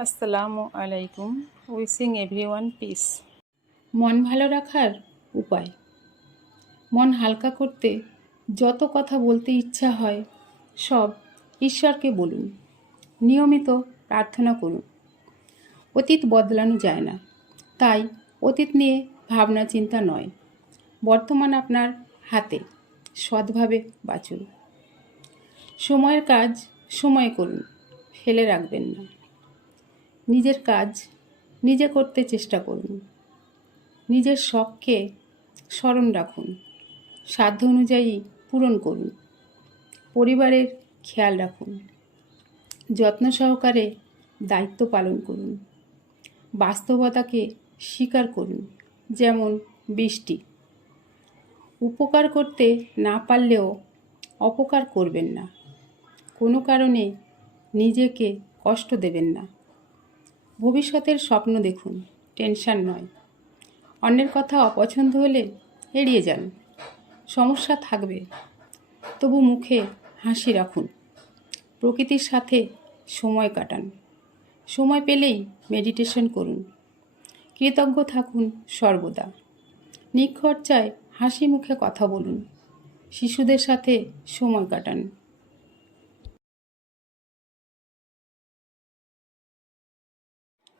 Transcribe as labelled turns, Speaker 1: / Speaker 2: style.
Speaker 1: আসসালামু আলাইকুম। Wishing everyone piece মন ভালো রাখার উপায়। মন হালকা করতে যত কথা বলতে ইচ্ছা হয়, সব ঈশ্বরকে বলুন। নিয়মিত প্রার্থনা করুন। অতীত বদলানো যায় না। তাই অতীত নিয়ে ভাবনা চিন্তা নয়। বর্তমান আপনার হাতে। সৎভাবে বাঁচুন। সময়ের কাজ সময় করুন। ফেলে রাখবেন না। নিজের কাজ নিজে করতে চেষ্টা করুন। নিজের শখকে স্মরণ রাখুন। সাধ্য অনুযায়ী পূরণ করুন। পরিবারের খেয়াল রাখুন। যত্ন সহকারে দায়িত্ব পালন করুন। বাস্তবতাকে স্বীকার করুন, যেমন বৃষ্টি। উপকার করতে না পারলেও অপকার করবেন না। কোনো কারণে নিজেকে কষ্ট দেবেন না। ভবিষ্যতের স্বপ্ন দেখুন, টেনশন নয়। অন্যের কথা অপছন্দ হলে এড়িয়ে যান। সমস্যা থাকবে, তবু মুখে হাসি রাখুন। প্রকৃতির সাথে সময় কাটান। সময় পেলেই মেডিটেশন করুন। কৃতজ্ঞ থাকুন সর্বদা। নিখরচায় হাসি মুখে কথা বলুন। শিশুদের সাথে সময় কাটান।